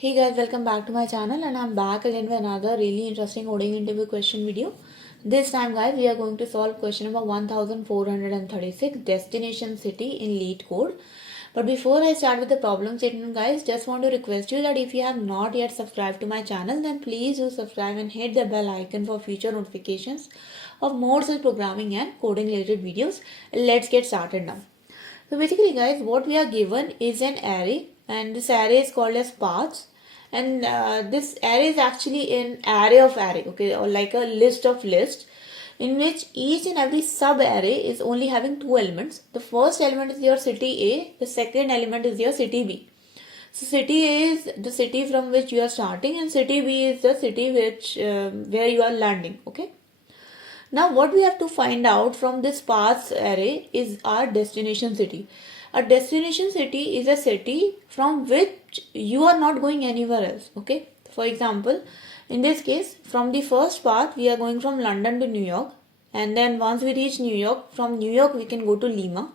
Hey guys, welcome back to my channel and I'm back again with another really interesting coding interview question video. This time guys, we are going to solve question number 1436, destination city in LeetCode. But before I start with the problem statement guys, just want to request you that if you have not yet subscribed to my channel, then please do subscribe and hit the bell icon for future notifications of more such programming and coding related videos. Let's get started now. So basically guys, what we are given is an array and this array is called as paths, and this array is actually an array of array, okay, or like a list of lists in which each and every sub array is only having two elements. The first element is your city A, the second element is your city B. So city A is the city from which you are starting and city B is the city which where you are landing, okay. Now what we have to find out from this paths array is our destination city. A destination city is a city from which you are not going anywhere else, okay. For example, in this case, from the first path we are going from London to New York, and then once we reach New York, from New York we can go to Lima,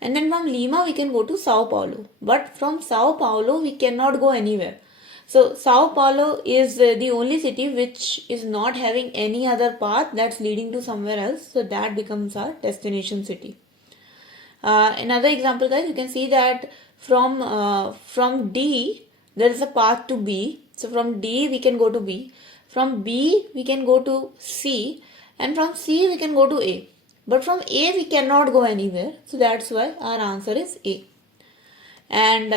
and then from Lima we can go to Sao Paulo. But from Sao Paulo we cannot go anywhere. So Sao Paulo is the only city which is not having any other path that's leading to somewhere else. So that becomes our destination city. Another example guys, you can see that from D there is a path to B. So from D we can go to B. From B we can go to C, and from C we can go to A. But from A we cannot go anywhere. So that's why our answer is A. And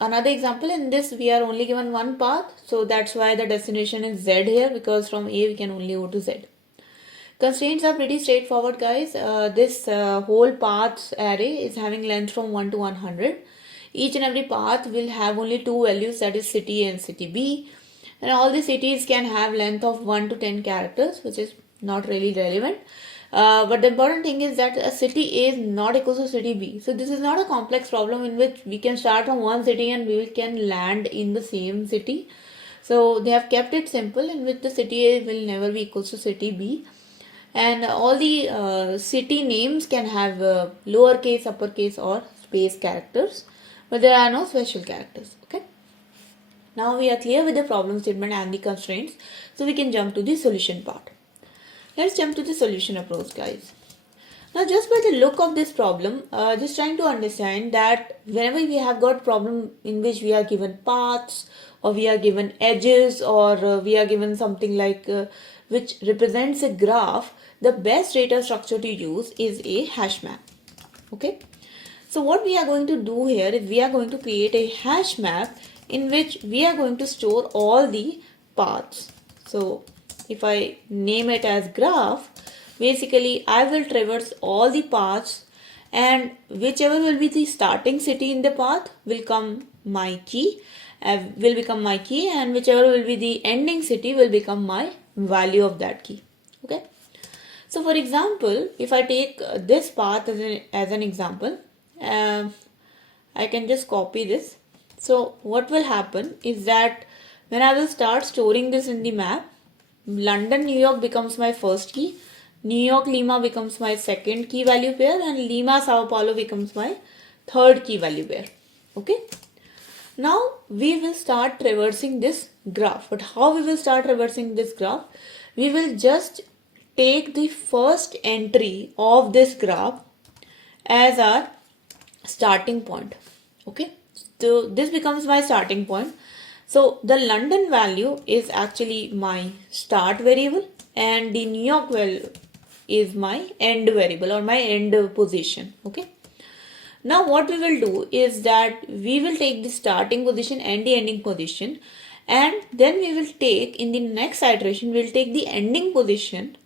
another example, in this we are only given one path, so that's why the destination is Z here, because from A we can only go to Z. Constraints are pretty straightforward guys. This whole paths array is having length from 1 to 100. Each and every path will have only two values, that is city A and city B. And all the cities can have length of 1 to 10 characters, which is not really relevant. But the important thing is that a city A is not equal to city B. So this is not a complex problem in which we can start from one city and we can land in the same city. So they have kept it simple, in which the city A will never be equal to city B. And all the city names can have lowercase, uppercase or space characters, but there are no special characters, okay. Now we are clear with the problem statement and the constraints, so we can jump to the solution part. Let's jump to the solution approach guys. Now just by the look of this problem, just trying to understand that whenever we have got problem in which we are given paths, or we are given edges, or we are given something like which represents a graph, the best data structure to use is a hash map, okay. So what we are going to do here is we are going to create a hash map in which we are going to store all the paths. So if I name it as graph, basically I will traverse all the paths, and whichever will be the starting city in the path will come my key, will become my key, and whichever will be the ending city will become my value of that key, okay. So for example, if I take this path as an example, I can just copy this. So what will happen is that when I will start storing this in the map, London New York becomes my first key, New York Lima becomes my second key value pair, and Lima Sao Paulo becomes my third key value pair, okay. Now we will start traversing this graph. But how we will start traversing this graph? We will just take the first entry of this graph as our starting point, okay. So this becomes my starting point. So the London value is actually my start variable, and the New York value is my end variable or my end position, okay. Now what we will do is that we will take the starting position and the ending position, and then we will take, in the next iteration we will take the ending position,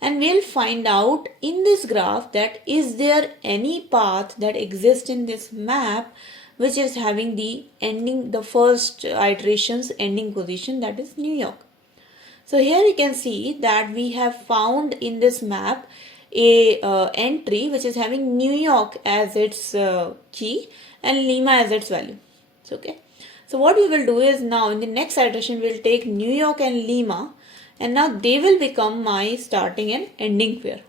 and we will find out in this graph that is there any path that exists in this map which is having the ending, the first iteration's ending position, that is New York. So here you can see that we have found in this map a entry which is having New York as its key and Lima as its value. So, okay. So what we will do is, now in the next iteration we will take New York and Lima, and now they will become my starting and ending pair.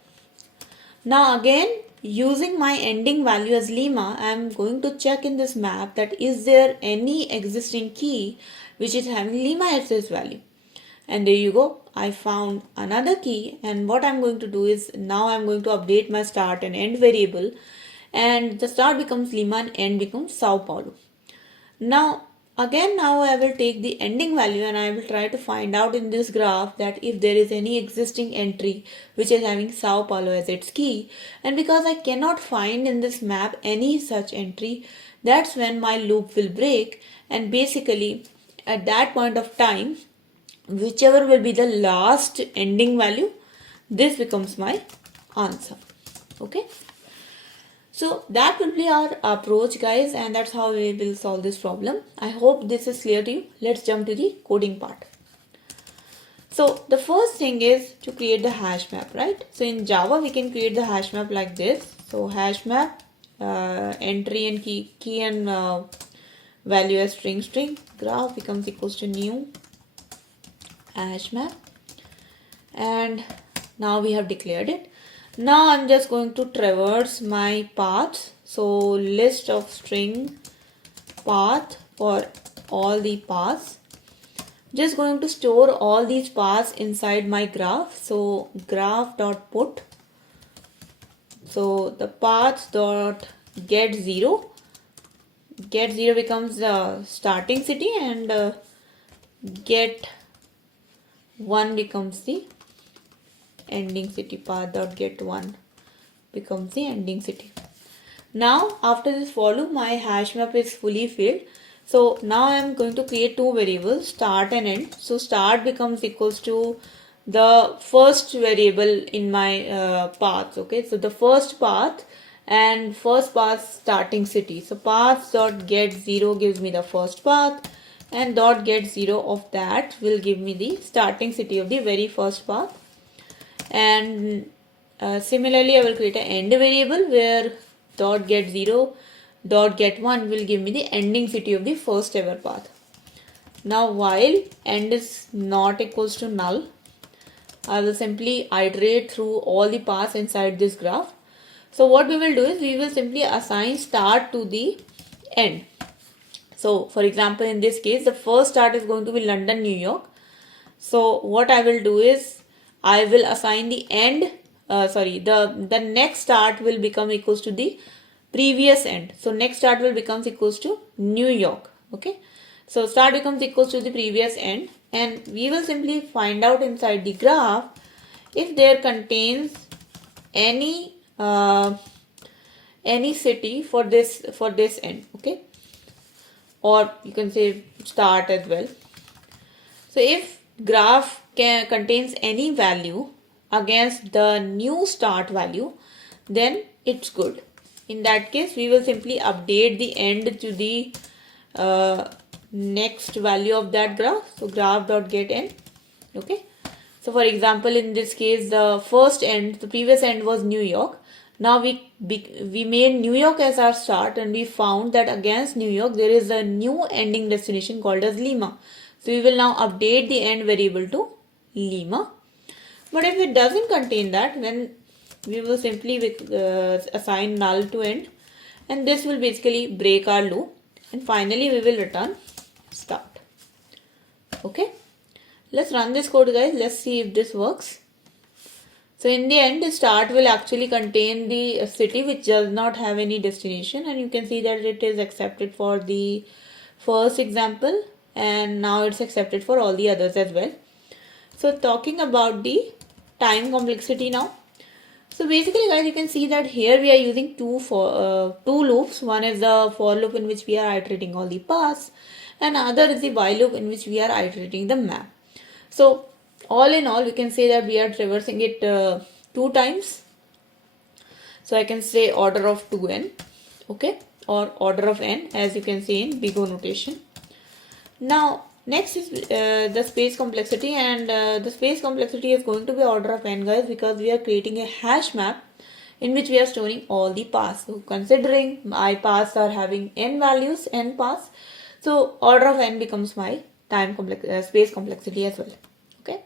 Now again using my ending value as Lima, I am going to check in this map that is there any existing key which is having Lima as its value. And there you go, I found another key, and what I'm going to do is now I'm going to update my start and end variable, and the start becomes Lima and end becomes Sao Paulo. Now I will take the ending value and I will try to find out in this graph that if there is any existing entry which is having Sao Paulo as its key, and because I cannot find in this map any such entry, that's when my loop will break, and basically at that point of time, whichever will be the last ending value, this becomes my answer. Okay, so that will be our approach, guys, and that's how we will solve this problem. I hope this is clear to you. Let's jump to the coding part. So the first thing is to create the hash map, right? So in Java we can create the hash map like this. So hash map, entry and key and value as string, graph becomes equals to new hash map, and now we have declared it. Now I'm just going to traverse my paths. So list of string path for all the paths. Just going to store all these paths inside my graph. So graph.put. So the path dot get 0. Get 0 becomes the starting city, and get 1 becomes the ending city. Path dot get 1 becomes the ending city. Now after this for loop, my hash map is fully filled. So now I am going to create two variables, start and end. So start becomes equals to the first variable in my path. Okay, so the first path and first path starting city. So path dot get 0 gives me the first path, and dot get 0 of that will give me the starting city of the very first path. And similarly I will create an end variable where dot get 0 dot get 1 will give me the ending city of the first ever path. Now while end is not equals to null, I will simply iterate through all the paths inside this graph. So what we will do is we will simply assign start to the end. So for example, in this case the first start is going to be London, New York. So what I will do is I will assign the end, the next start will become equals to the previous end. So next start will becomes equals to New York. Okay, so start becomes equals to the previous end, and we will simply find out inside the graph if there contains any city for this end. Okay, or you can say start as well. So if graph contains any value against the new start value, then it's good. In that case we will simply update the end to the next value of that graph. So graph.getEnd. Okay, so for example, in this case the first end, the previous end was New York. Now we made New York as our start, and we found that against New York there is a new ending destination called as Lima. So we will now update the end variable to Lima. But if it doesn't contain that, then we will simply assign null to end, and this will basically break our loop, and finally we will return start. Okay, let's run this code, guys. Let's see if this works. So in the end, the start will actually contain the city which does not have any destination, and you can see that it is accepted for the first example, and now it's accepted for all the others as well. So talking about the time complexity now. So basically, guys, you can see that here we are using two loops. One is the for loop in which we are iterating all the paths, and other is the while loop in which we are iterating the map. So all in all, we can say that we are traversing it 2 times. So I can say order of 2n, okay, or order of n, as you can see in big O notation. Now next is the space complexity, and the space complexity is going to be order of n, guys, because we are creating a hash map in which we are storing all the paths. So considering my paths are having n values, n paths, so order of n becomes my space complexity as well. Okay,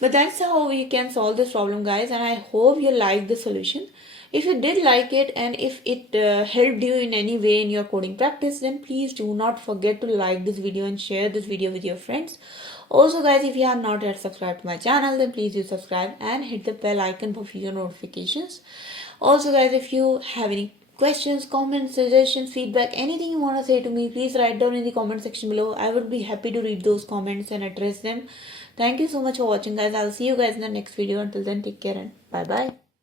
but that's how we can solve this problem, guys, and I hope you like the solution. If you did like it and if it helped you in any way in your coding practice, then please do not forget to like this video and share this video with your friends. Also guys, if you have not yet subscribed to my channel, then please do subscribe and hit the bell icon for future notifications. Also guys, if you have any questions, comments, suggestions, feedback, anything you want to say to me, please write down in the comment section below. I would be happy to read those comments and address them. Thank you so much for watching guys. I'll see you guys in the next video. Until then, take care and bye bye.